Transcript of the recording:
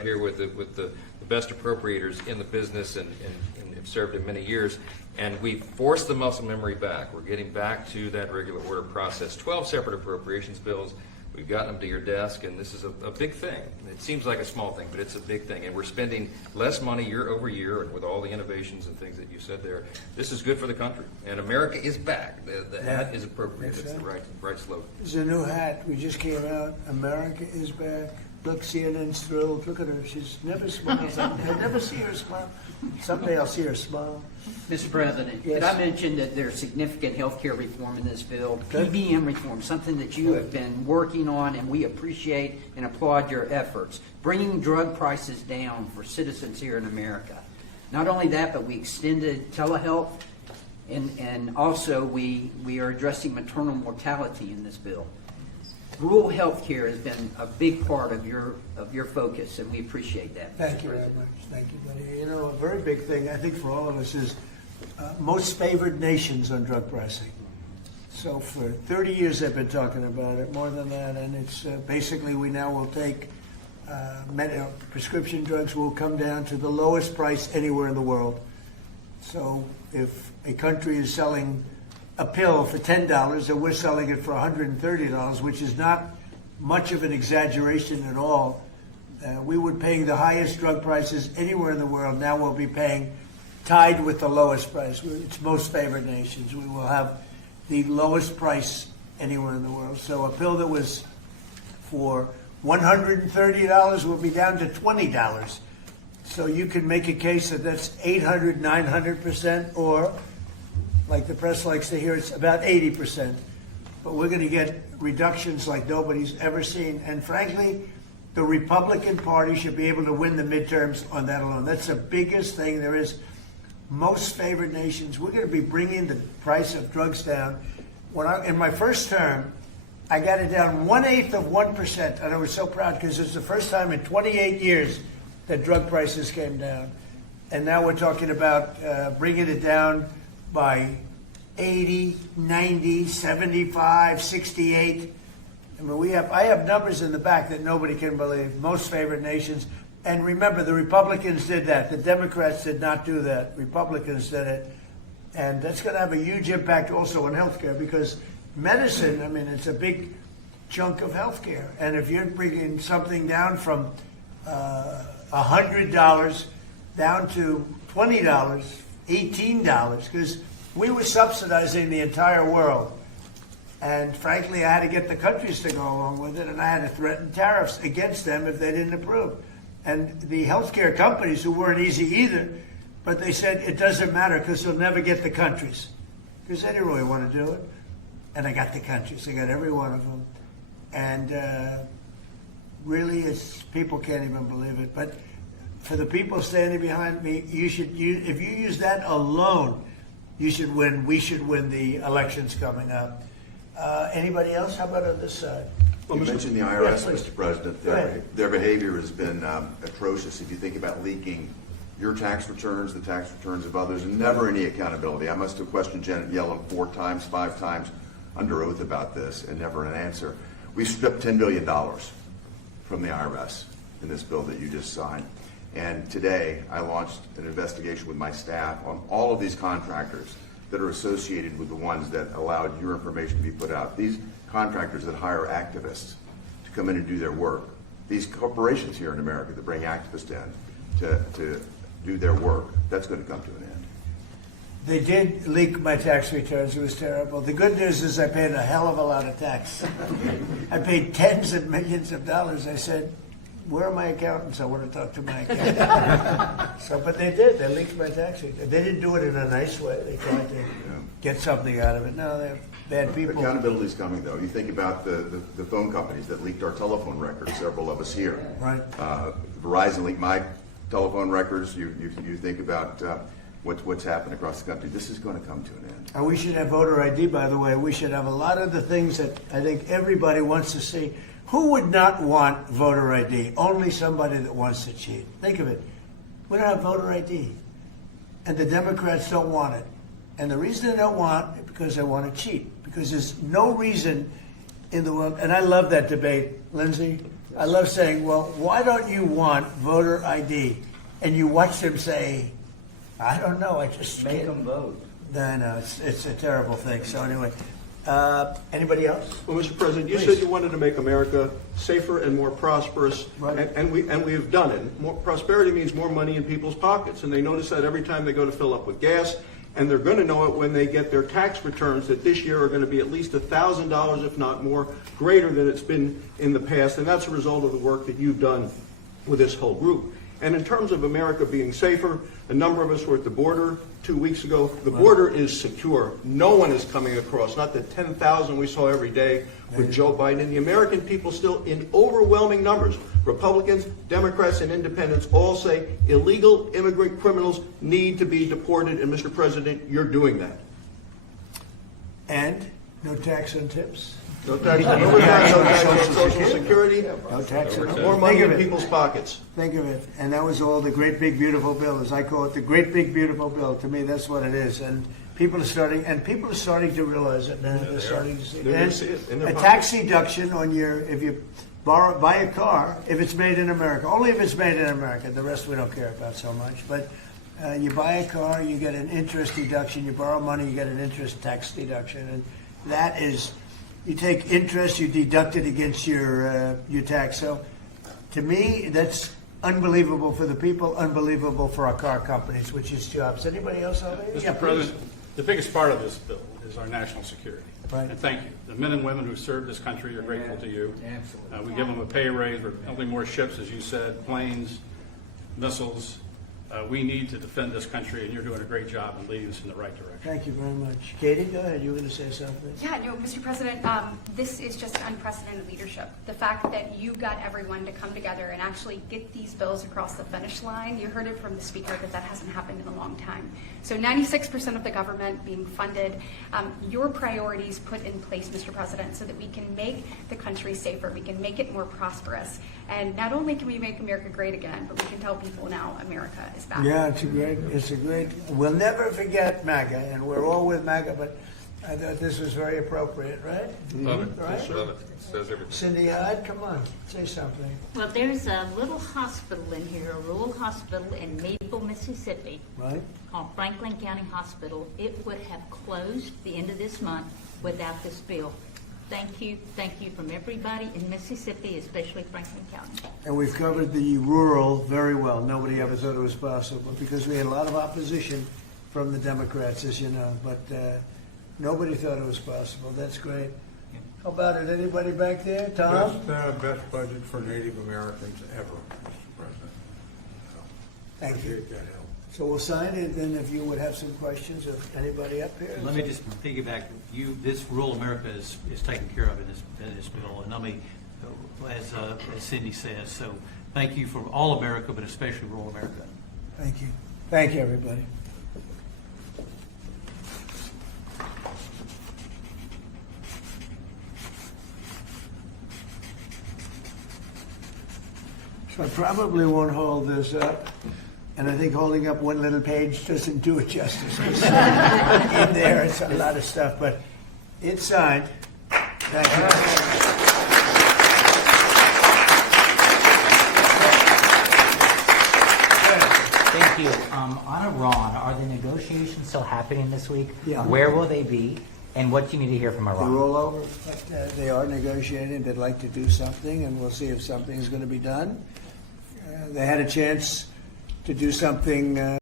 up here with the best appropriators in the business and have served in many years. And we forced the muscle memory back. We're getting back to that regular order process. 12 separate appropriations bills. We've gotten them to your desk, and this is a big thing. It seems like a small thing, but it's a big thing. And we're spending less money year over year, and with all the innovations and things that you said there, this is good for the country. And America is back. The hat is appropriate. It's the right slogan. There's a new hat. We just came out. America is back. Look, CNN's thrilled. Look at her. She's never smiles. I never see her smile. Someday I'll see her smile. Mr. President, Yes. did I mention that there's significant health care reform in this bill? PBM reform, something that you have been working on, and we appreciate and applaud your efforts. Bringing drug prices down for citizens here in America. Not only that, but we extended telehealth, and also we are addressing maternal mortality in this bill. Rural health care has been a big part of your focus, and we appreciate that. Thank you very much. Thank you, buddy. You know, a very big thing, I think, for all of us is most favored nations on drug pricing. So for 30 years I've been talking about it, more than that, and it's basically we now will take prescription drugs will come down to the lowest price anywhere in the world. So if a country is selling a pill for $10 and we're selling it for $130, which is not much of an exaggeration at all. We were paying the highest drug prices anywhere in the world. Now we'll be paying tied with the lowest price. It's most favored nations. We will have the lowest price anywhere in the world. So a pill that was for $130 will be down to $20. So you can make a case that that's 800, 900%, or like the press likes to hear, it's about 80%. But we're going to get reductions like nobody's ever seen. And frankly, the Republican Party should be able to win the midterms on that alone. That's the biggest thing there is. Most favored nations, we're going to be bringing the price of drugs down. In my first term, I got it down 1/8 of 1%. And I was so proud because it's the first time in 28 years that drug prices came down. And now we're talking about bringing it down by 80, 90, 75, 68. I mean, I have numbers in the back that nobody can believe. Most favored nations. And remember, the Republicans did that. The Democrats did not do that. Republicans did it. And that's going to have a huge impact also on healthcare because medicine, I mean, it's a big chunk of healthcare. And if you're bringing something down from $100 down to $20, $18, because we were subsidizing the entire world. And frankly, I had to get the countries to go along with it, and I had to threaten tariffs against them if they didn't approve. And the healthcare companies, who weren't easy either, but they said it doesn't matter because they'll never get the countries. Because they didn't really want to do it. And I got the countries. I got every one of them. And really, people can't even believe it. But for the people standing behind me, if you use that alone, you should win. We should win the elections coming up. Anybody else? How about on this side? You mentioned the IRS, Yeah, Mr. President. Go ahead. Their behavior has been atrocious. If you think about leaking your tax returns, the tax returns of others, and never any accountability. I must have questioned Janet Yellen 4 times, 5 times under oath about this, and never an answer. We stripped $10 billion from the IRS in this bill that you just signed. And today, I launched an investigation with my staff on all of these contractors that are associated with the ones that allowed your information to be put out. These contractors that hire activists to come in and do their work. These corporations here in America that bring activists in to do their work, that's going to come to an end. They did leak my tax returns. It was terrible. The good news is I paid a hell of a lot of tax. I paid tens of millions of dollars. I said, where are my accountants? I want to talk to my accountant. But they did. They leaked my tax returns. They didn't do it in a nice way. They tried to get something out of it. No, they're bad people. Accountability is coming, though. You think about the phone companies that leaked our telephone records, several of us here. Right. Verizon leaked my telephone records. You think about what's happened across the country. This is going to come to an end. And we should have voter ID, by the way. We should have a lot of the things that I think everybody wants to see. Who would not want voter ID? Only somebody that wants to cheat. Think of it. We don't have voter ID. And the Democrats don't want it. And the reason they don't want it is because they want to cheat. Because there's no reason in the world, and I love that debate, Lindsay. I love saying, well, why don't you want voter ID? And you watch them say, I don't know, I just Make can't. them vote. No, no, it's a terrible thing. So anyway, anybody else? Well, Mr. President, you Please. said you wanted to make America safer and more prosperous, Right. and we have done it. More prosperity means more money in people's pockets, and they notice that every time they go to fill up with gas, and they're going to know it when they get their tax returns that this year are going to be at least $1,000, if not more, greater than it's been in the past, and that's a result of the work that you've done with this whole group. And in terms of America being safer, a number of us were at the border 2 weeks ago. The border is secure. No one is coming across, not the 10,000 we saw every day with Joe Biden. And the American people still, in overwhelming numbers, Republicans, Democrats, and independents all say illegal immigrant criminals need to be deported. And Mr. President, you're doing that. And no tax on tips. No tax on overtime, no tax on Social Security, No tax on more money Think in of it. people's pockets. Think of it. And that was all the great big beautiful bill, as I call it, the great big beautiful bill. To me, that's what it is. And people are starting to realize it now. They're starting to see it. They're gonna And see it in their a pockets. tax deduction on your, if you buy a car, if it's made in America, only if it's made in America. The rest we don't care about so much. But you buy a car, you get an interest deduction. You borrow money, you get an interest tax deduction. And that is, you take interest, you deduct it against your tax. So, to me, that's unbelievable for the people, unbelievable for our car companies, which is jobs. Anybody else out there? Yeah, Mr. please. President, the biggest part of this bill is our national security. Right. And thank you. The men and women who serve this country are grateful to you. Absolutely. We give them a pay raise. We're building more ships, as you said, planes, missiles. We need to defend this country, and you're doing a great job in leading us in the right direction. Thank you very much. Katie, go ahead. You were going to say something? Yeah, no, Mr. President, this is just unprecedented leadership. The fact that you got everyone to come together and actually get these bills across the finish line, you heard it from the Speaker that hasn't happened in a long time. So 96% of the government being funded, your priorities put in place, Mr. President, so that we can make the country safer, we can make it more prosperous. And not only can we make America great again, but we can tell people now America is back. Yeah, it's a great, we'll never forget MAGA, and we're all with MAGA, but I thought this was very appropriate, right? Love it. Right? Love it. Says everything. Cindy Hyde, come on, say something. Well, there's a little hospital in here, a rural hospital in Maple, Mississippi, Right? called Franklin County Hospital. It would have closed the end of this month without this bill. Thank you from everybody in Mississippi, especially Franklin County. And we've covered the rural very well. Nobody ever thought it was possible because we had a lot of opposition from the Democrats, as you know, but nobody thought it was possible. That's great. How about it? Anybody back there? Tom? Best budget for Native Americans ever, Mr. President. So, Thank you. appreciate that help. So we'll sign it, then if you would have some questions of anybody up here. Let me just piggyback. This rural America is taken care of in this bill, and I mean, as Cindy says. So thank you for all America, but especially rural America. Thank you. Thank you, everybody. So I probably won't hold this up. And I think holding up one little page doesn't do it justice. 'Cause in there, it's a lot of stuff, but it's signed. Thank you. Thank you. On Iran, are the negotiations still happening this week? Yeah. Where will they be? And what do you need to hear from They're Iran? all over, but they are negotiating. They'd like to do something, and we'll see if something is going to be done. They had a chance to do something